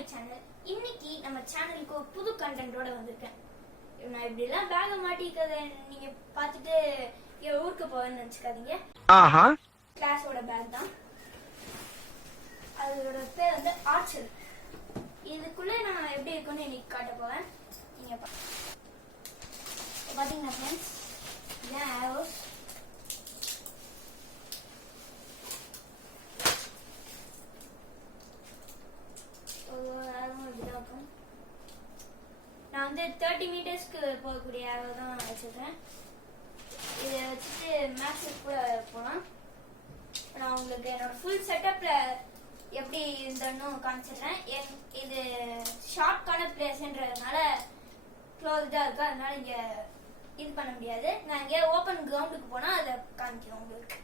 My channel. இன்னைக்கு நம்ம சேனலுக்கு ஒரு புது கண்டென்ட்டோட வந்திருக்கேன். நான் இப்படி எல்லாம் பேக மாட்டிக்கிறத நீங்க பார்த்துட்டு ஊருக்கு போவேன்னு நினைச்சுக்காதீங்க. கிளாஸோட பேக் தான். அதோட பேர் வந்து ஆர்ச்சர். இதுக்குள்ள நான் எப்படி இருக்குன்னு இன்னைக்கு காட்ட போவேன். நீங்க பாத்தீங்கன்னா ஃப்ரெண்ட்ஸ், இதான் ஆரோஸ். நான் வந்து 30 மீட்டர்ஸ்க்கு போகக்கூடிய ஆரோ தான் வச்சிருக்கேன். இதை வச்சுட்டு மேக்ஸுக்கு கூட போகலாம். நான் உங்களுக்கு என்னோட ஃபுல் செட்டப்ல எப்படி இருந்தோன்னு காமிச்சிடுறேன். இது ஷார்ட்கான பிளேஸ்ன்றதுனால க்ளோஸ்டா இருக்கு, அதனால இங்க இது பண்ண முடியாது. நான் இங்கே ஓப்பன் கிரவுண்டுக்கு போனா அதை காமிக்கிறேன் உங்களுக்கு.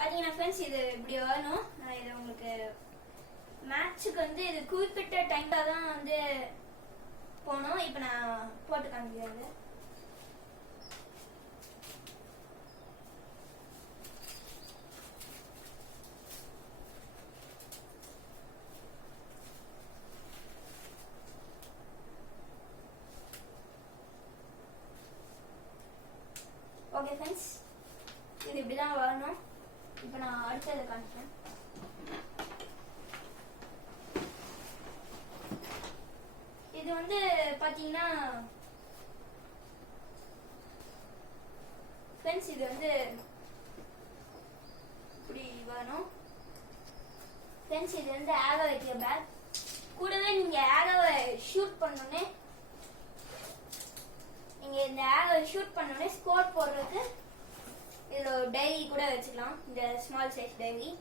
பாத்தீங்கன்னா ஃப்ரெண்ட்ஸ், இது இப்படி வரணும். நான் இதை உங்களுக்கு மேட்சுக்கு வந்து இது குறிப்பிட்ட டைம்ல தான் வந்து போனோம். இப்ப நான் போட்டு காமிக்கிறது. ஓகே ஃப்ரெண்ட்ஸ், இது இப்படிதான் வரணும். இப்ப நான் அடுத்ததை காமிக்கிறேன். இது வந்து பாத்தீங்கன்னா ஃப்ரெண்ட்ஸ், இது வந்து இப்படி வரணும். ஃப்ரெண்ட்ஸ், இது வந்து ஆரோ வைக்கிற பேக். கூடவே நீங்க ஆரோவை ஷூட் பண்ணோன்னே, நீங்க இந்த ஆரோவை ஷூட் பண்ணோன்னே ஸ்கோர் போடுறதுக்கு இதுல ஒரு டைரி கூட வச்சுக்கலாம். இந்த ஸ்மால் சைஸ் டைரி.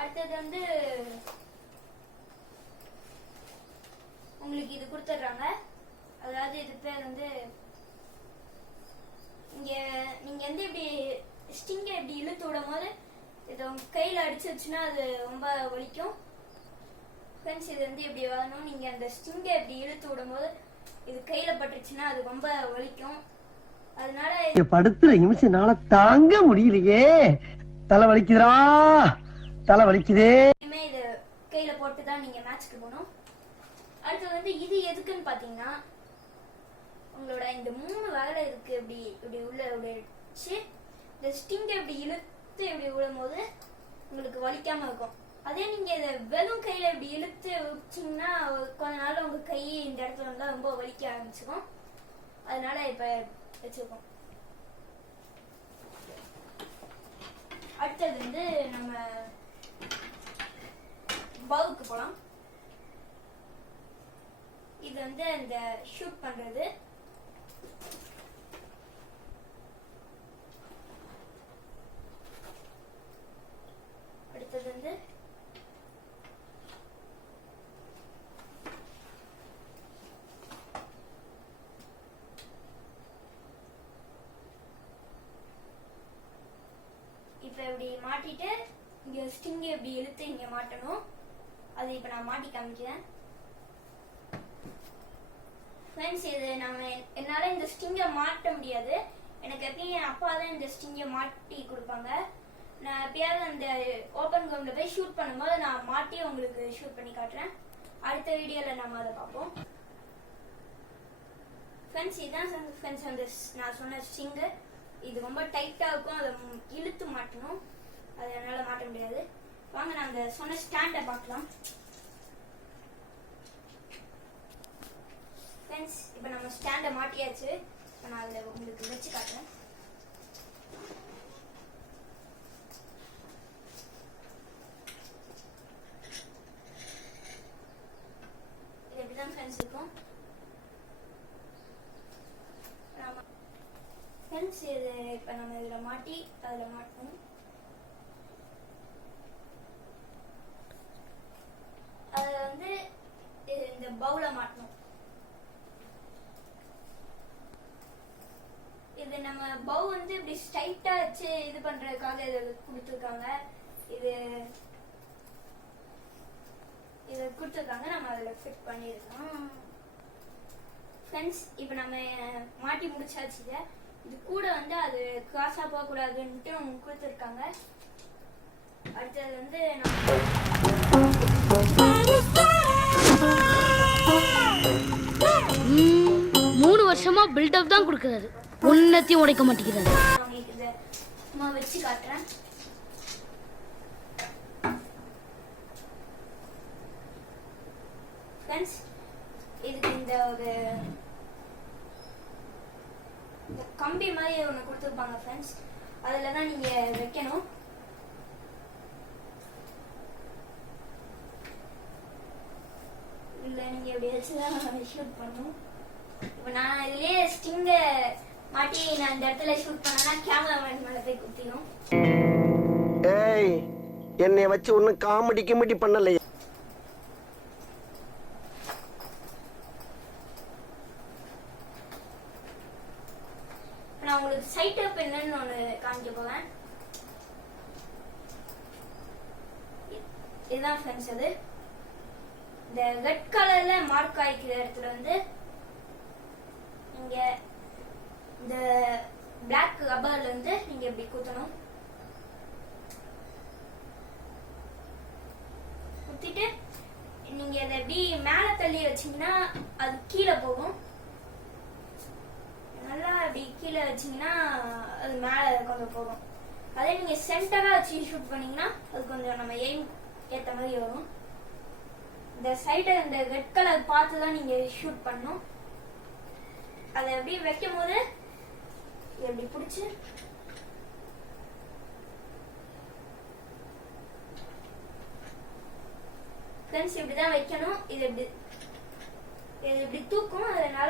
அடுத்தது வந்து உங்களுக்கு இது கொடுத்துட்றாங்க. அதாவது இது பேர் வந்து நீங்க வந்து இப்படி ஸ்டிங்கை இப்படி இழுத்து விடும் போது இது உங்க கையில அடிச்சிருச்சுன்னா அது ரொம்ப வலிக்கும். ஃப்ரெண்ட்ஸ், இது வந்து இப்படி வரணும். நீங்க அந்த ஸ்டிங்கை இப்படி இழுத்து விடும் போது இது கையில பட்டுச்சுன்னா அது ரொம்ப வலிக்கும். அதனால படுத்துற நிமிஷம்னால தாங்க முடியலையே, தலை வலிக்குதுடா, தலை வலிக்குதே. இது கையில போட்டு தான் நீங்க மேட்ச்க்கு போகணும். அடுத்து வந்து இது எதுக்குன்னு பாத்தீங்கன்னா, உங்களோட இந்த 3 விரல் இருக்கு, இப்படி இப்படி உள்ள வச்சு இந்த ஸ்டிங்கை இப்படி இழுத்து இப்படி விடும் போது உங்களுக்கு வலிக்காம இருக்கும். அதே நீங்க இதை வெறும் கையில இப்படி இழுத்து வச்சீங்கன்னா கொஞ்ச நாள் உங்க கை இந்த இடத்துல இருந்தா ரொம்ப வலிக்க ஆரம்பிச்சுக்கும். அதனால இப்ப வச்சிருக்கோம். அடுத்தது வந்து நம்ம பவுலுக்கு போலாம். இது வந்து இந்த ஷூட் பண்றது. அடுத்தது வந்து இப்ப இப்படி மாட்டிட்டு இங்க ஸ்டிங் இப்படி இழுத்து இங்க மாட்டணும். அது இப்ப நான் மாட்டி காமிக்கிறேன். ஃப்ரெண்ட்ஸ், இது என்னால இந்த ஸ்டிங்கை மாட்ட முடியாது. எனக்கு எப்பயும் என் அப்பா தான் இந்த ஸ்டிங்கை மாட்டி கொடுப்பாங்க. நான் எப்பயாவது அந்த ஓப்பன் கிரவுண்ட்ல போய் ஷூட் பண்ணும்போது நான் மாட்டி உங்களுக்கு ஷூட் பண்ணி காட்டுறேன். அடுத்த வீடியோல நம்ம அதை பார்ப்போம். ஃப்ரெண்ட்ஸ், இதுதான் ஃப்ரெண்ட்ஸ் வந்து நான் சொன்ன ஸ்டிங்கு. இது ரொம்ப டைட்டா இருக்கும், அதை இழுத்து மாட்டணும். அது என்னால மாட்ட முடியாது. வாங்க நான் அந்த சொன்ன ஸ்டாண்டை பார்க்கலாம். ஃப்ரெண்ட்ஸ், இப்போ நம்ம ஸ்டாண்டை மாட்டியாச்சு. இப்போ நான் அதில் உங்களுக்கு வச்சு காட்டுறேன். இது எப்படிதான் ஃப்ரெண்ட்ஸ் இருக்கும். ஃப்ரெண்ட்ஸ், இது இப்போ நம்ம இதில் மாட்டி அதில் மாட்டணும். அதை வந்து இந்த பவுல மாட்டணும். இது நம்ம பவு வந்து இப்படி ஸ்ட்ரைட்டா வச்சு இது பண்றதுக்காக இது கொடுத்துருக்காங்க. இது கொடுத்துருக்காங்க, நம்ம அதில் ஃபிட் பண்ணியிருக்கோம். ஃப்ரெண்ட்ஸ், இப்போ நம்ம மாட்டி முடிச்சாச்சு. இது கூட வந்து அது கிராஸா போக கூடாதுன்ட்டு கொடுத்துருக்காங்க. அடுத்தது வந்து 3 வருஷமா பில்டப் தான் கொடுக்கறாரு. ஒன்னத்தையும் உடைக்க மாட்டேங்கிறாரு. நான் உங்களுக்கு இதை சும்மா வச்சு காட்டுறேன். ஃப்ரெண்ட்ஸ், இதுக்கு இந்த கம்பி மாதிரி ஒன்று கொடுத்துருப்பாங்க ஃப்ரெண்ட்ஸ். அதில் தான் நீங்கள் வைக்கணும். இல்லை நீங்கள் எப்படி வச்சு தான் ஷூட் பண்ணணும். இப்போ நான் இதுலேயே ஸ்டிங்கை மாட்டி நான் இந்த இடத்துல ஷூட் பண்ணேன்னா கேமராமேன் மேலே போய் குத்திடும். ஏய், என்னை வச்சு ஒன்னும் காமெடி கிமெடி பண்ணலையே. நான் உங்களுக்கு சைட் அப் என்னன்னு ஒன்று காமிக்க போவேன். இதுதான் ஃப்ரெண்ட்ஸ், அது இந்த ரெட் கலர்ல மார்க் ஆயிக்கிற இடத்துல வந்து நீங்க இந்த பிளாக் ரப்பர்ல வந்து நீங்க இப்படி குத்தணும். குத்திட்டு நீங்க அதை எப்படி மேல தள்ளி வச்சீங்கன்னா அது கீழே போகும். நல்லா அப்படி கீழே வச்சீங்கன்னா அது மேல கொஞ்சம் போகும். அதே நீங்க சென்டரா வச்சு ஷூட் பண்ணீங்கன்னா அது கொஞ்சம் நம்ம எய்ம் ஏத்த மாதிரி வரும். இந்த சைடு இந்த ரெட் கலர் பார்த்து தான் நீங்க ஷூட் பண்ணணும். அதை அப்படியே வைக்கும் போது எப்படி பிடிச்சு ஃப்ரெண்ட்ஸ் இப்படிதான் வைக்கணும். இது இப்படி தூக்கும். அதனால